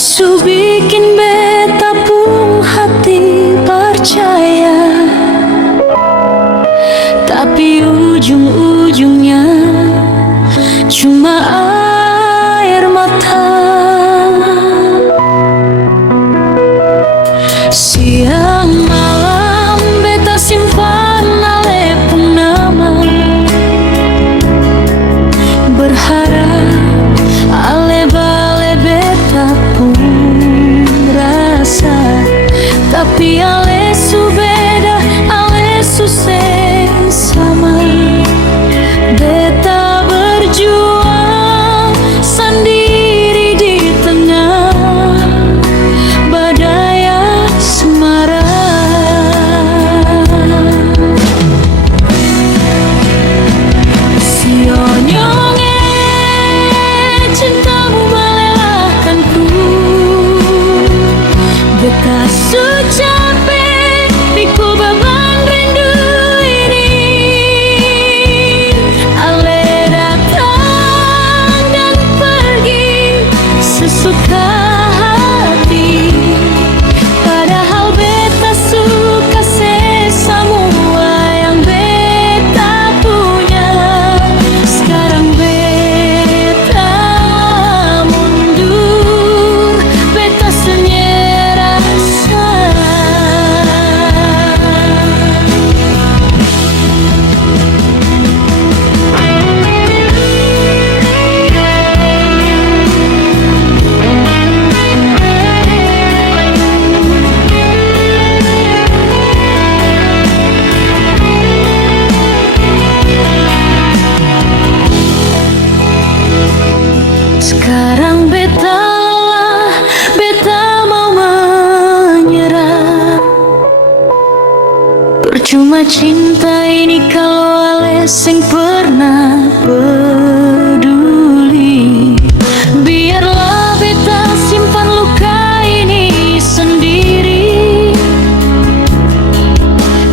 Su bikin beta pung hati percaya, tapi ujung-ujungnya cuma air mata. Siang malam beta simpan ale pung nama, berharap ale bale beta pung rasa. Tapi ale su beda, ale su seng sama. Beta berjuang sendiri di tengah badai asmara. Sionyonge cintamu melelahkanku, beta su capek pikul beban rindu ini. Ale datang dan pergi sesuka hati, padahal beta suka semua yang beta punya. Sekarang beta mundur, beta sunyi rasa. Sekarang beta lelah, beta mau menyerah. Percuma cinta ini kalau ale seng pernah peduli. Biarlah beta simpan luka ini sendiri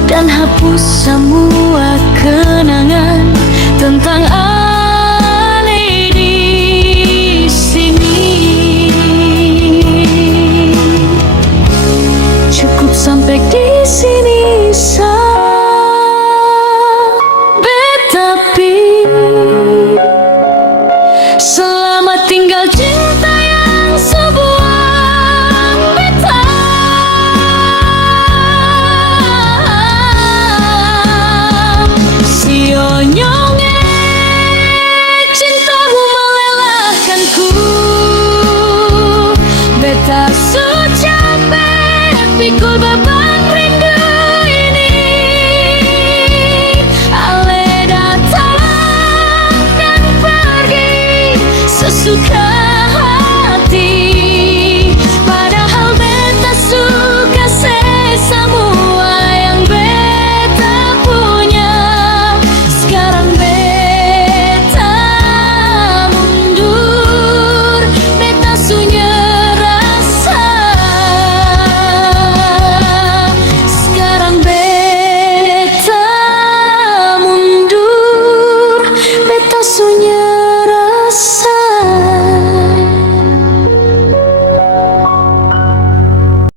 dan hapus semua